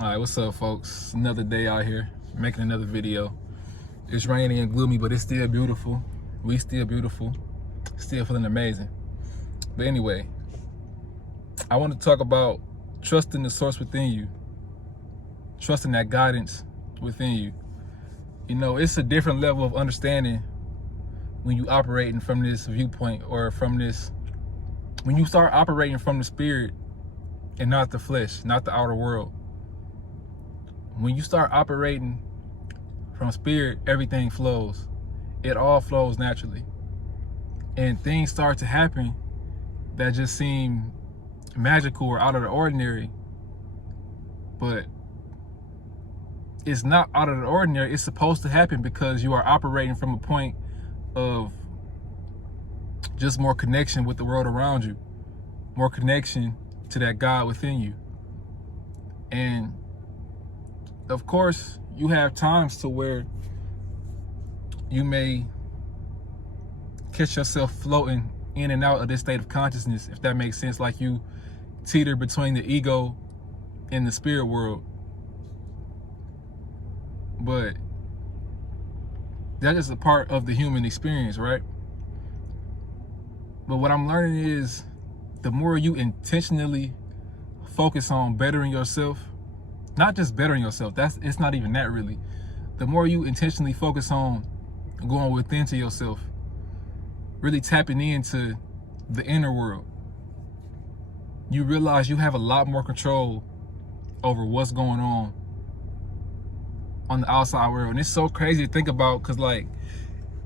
All right, what's up, folks? Another day out here making another video. It's rainy and gloomy, but it's still beautiful. We still beautiful, still feeling amazing. But anyway, I want to talk about trusting the source within you, trusting that guidance within you. You know, it's a different level of understanding when you operating from this viewpoint, or from this, when you start operating from the spirit and not the flesh, not the outer world. When you start operating from spirit, everything flows. It all flows naturally. And things start to happen that just seem magical or out of the ordinary. But it's not out of the ordinary. It's supposed to happen because you are operating from a point of just more connection with the world around you, more connection to that God within you. And of course, you have times to where you may catch yourself floating in and out of this state of consciousness, if that makes sense, like you teeter between the ego and the spirit world. But that is a part of the human experience, right? But what I'm learning is, the more you intentionally focus on bettering yourself, not just bettering yourself, it's not even that really. The more you intentionally focus on going within to yourself, really tapping into the inner world, you realize you have a lot more control over what's going on the outside world. And it's so crazy to think about, because like,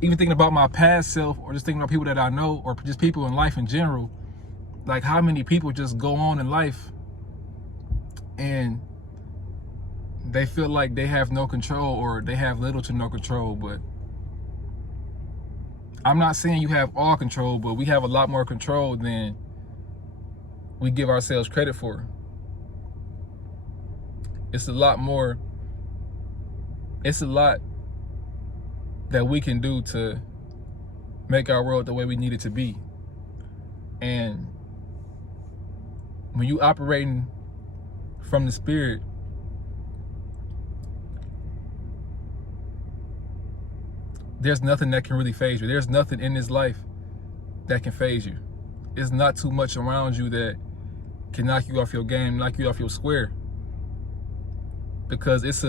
even thinking about my past self, or just thinking about people that I know, or just people in life in general, like how many people just go on in life and they feel like they have no control, or they have little to no control. But I'm not saying you have all control, but we have a lot more control than we give ourselves credit for. It's a lot more. It's a lot that we can do to make our world the way we need it to be. And when you operating from the spirit, there's nothing that can really phase you. There's nothing in this life that can phase you. It's not too much around you that can knock you off your game, knock you off your square. Because it's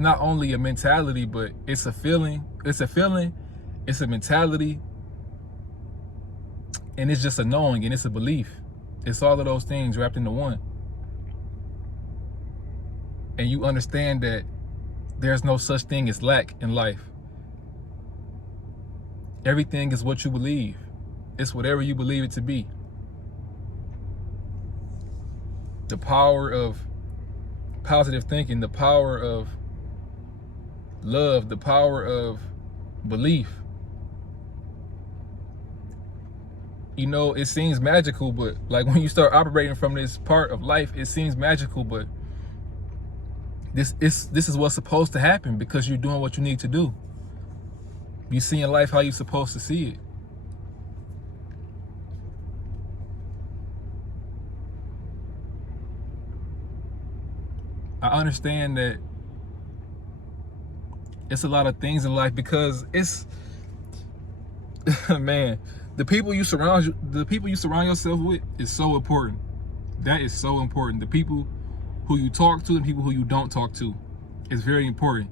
not only a mentality, but it's a feeling. It's a feeling, it's a mentality, and it's just a knowing, and it's a belief. It's all of those things wrapped into one. And you understand that there's no such thing as lack in life. Everything is what you believe. It's whatever you believe it to be. The power of positive thinking, the power of love, the power of belief. You know, it seems magical, but like when you start operating from this part of life, it seems magical, but this is what's supposed to happen, because you're doing what you need to do. You see in life how you're supposed to see it. I understand that it's a lot of things in life, because it's man, the people you surround yourself with is so important. That is so important. The people who you talk to and people who you don't talk to is very important.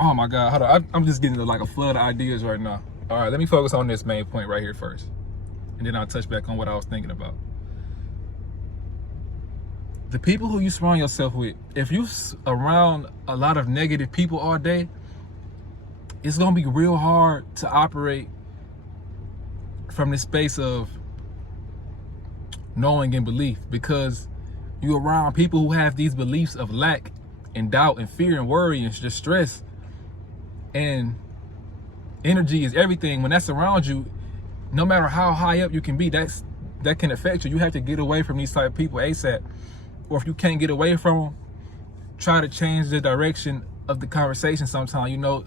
Oh my God, hold on. I'm just getting like a flood of ideas right now. All right, let me focus on this main point right here first, and then I'll touch back on what I was thinking about. The people who you surround yourself with, if you around a lot of negative people all day, it's gonna be real hard to operate from this space of knowing and belief, because you're around people who have these beliefs of lack and doubt and fear and worry and just stress. And energy is everything. When that's around you, no matter how high up you can be, that can affect you. You have to get away from these type of people ASAP. Or if you can't get away from them, try to change the direction of the conversation sometime. You know,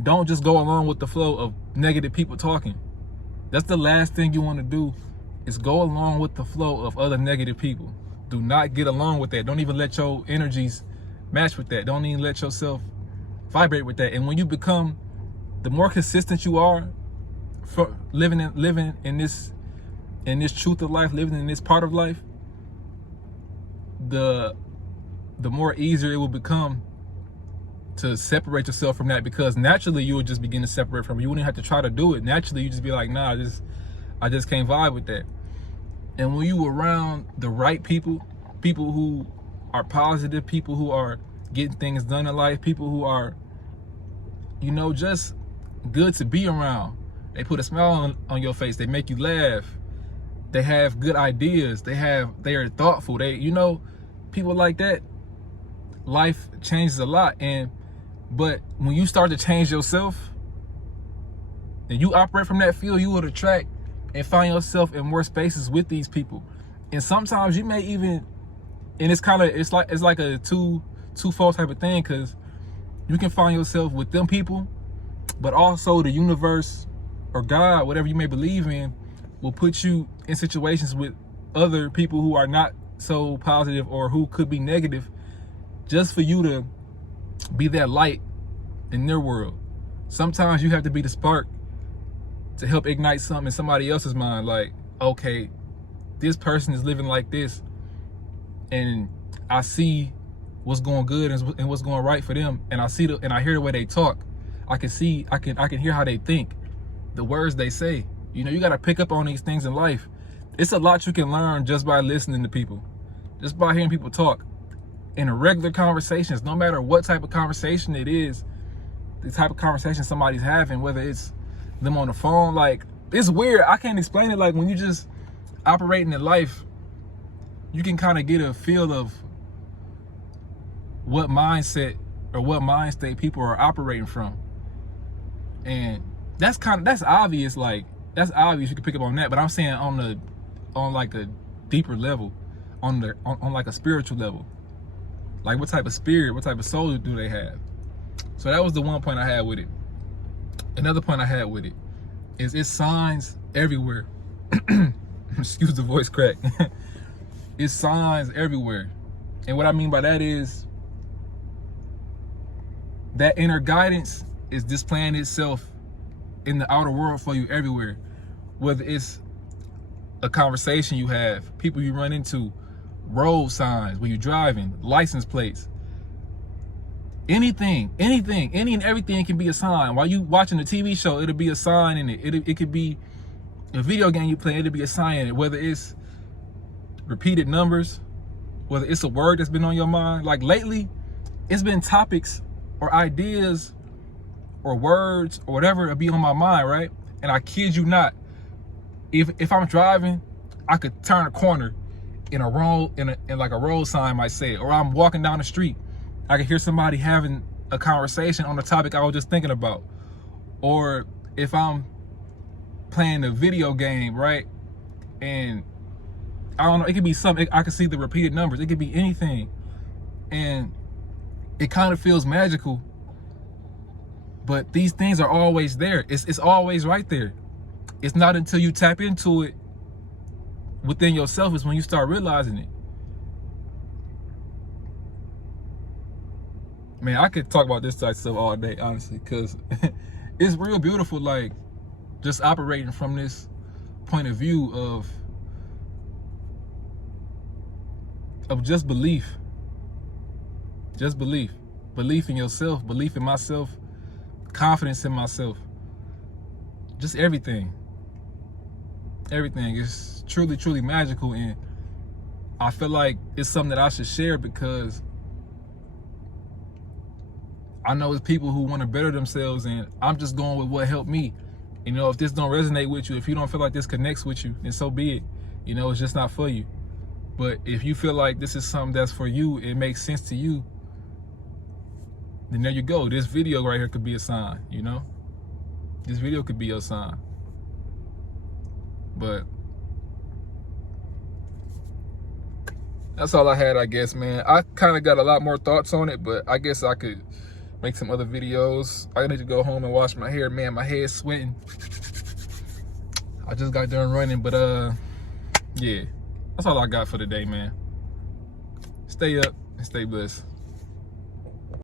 don't just go along with the flow of negative people talking. That's the last thing you want to do, is go along with the flow of other negative people. Do not get along with that. Don't even let your energies match with that. Don't even let yourself vibrate with that. And when you become, the more consistent you are for living in this truth of life, living in this part of life, the more easier it will become to separate yourself from that, because naturally you will just begin to separate from it. You wouldn't have to try to do it. Naturally, you just be like, nah, I just can't vibe with that. And when you around the right people, people who are positive, people who are getting things done in life, people who are, you know, just good to be around. They put a smile on your face. They make you laugh. They have good ideas. They are thoughtful. You know, people like that, life changes a lot. But when you start to change yourself and you operate from that field, you will attract and find yourself in more spaces with these people. And sometimes you may even, and it's like a twofold type of thing, because you can find yourself with them people, but also the universe or God, whatever you may believe in, will put you in situations with other people who are not so positive or who could be negative, just for you to be that light in their world. Sometimes you have to be the spark to help ignite something in somebody else's mind. Like, okay, this person is living like this, and I see what's going good and what's going right for them, and I hear the way they talk. I can hear how they think, the words they say. You know, you got to pick up on these things in life. It's a lot you can learn just by listening to people, just by hearing people talk in a regular conversations. No matter what type of conversation it is, the type of conversation somebody's having, whether it's them on the phone, like, it's weird. I can't explain it. Like, when you just operating in life, you can kind of get a feel of what mindset or what mind state people are operating from. And that's obvious. Like, that's obvious. You can pick up on that. But I'm saying on like a deeper level, on like a spiritual level. Like, what type of spirit, what type of soul do they have? So that was the one point I had with it. Another point I had with it is it's signs everywhere. Excuse the voice crack. It's signs everywhere. And what I mean by that is that inner guidance is displaying itself in the outer world for you everywhere. Whether it's a conversation you have, people you run into, road signs when you're driving, license plates, anything, any and everything can be a sign. While you watching a TV show, it'll be a sign in it. It could be a video game you play, it'll be a sign in it. Whether it's repeated numbers, whether it's a word that's been on your mind. Like, lately, it's been topics or ideas or words or whatever will be on my mind, right? And I kid you not, if I'm driving, I could turn a corner in like a road sign might say it, or I'm walking down the street, I could hear somebody having a conversation on the topic I was just thinking about. Or if I'm playing a video game, right, and I don't know, it could be something, I could see the repeated numbers, it could be anything, and it kind of feels magical. But these things are always there. It's always right there. It's not until you tap into it within yourself is when you start realizing it. Man, I could talk about this type of stuff all day, honestly, because it's real beautiful, like, just operating from this point of view of just belief. Just belief. Belief in yourself, belief in myself, confidence in myself. Just everything. Everything is truly, truly magical, and I feel like it's something that I should share, because I know it's people who want to better themselves, and I'm just going with what helped me. You know, if this don't resonate with you, if you don't feel like this connects with you, then so be it. You know, it's just not for you. But if you feel like this is something that's for you, it makes sense to you, then there you go. This video right here could be a sign, you know? This video could be your sign. But that's all I had, I guess, man. I kind of got a lot more thoughts on it, but I guess I could make some other videos. I need to go home and wash my hair, man. My hair's sweating. I just got done running, but yeah. That's all I got for today, man. stay up and stay blessed.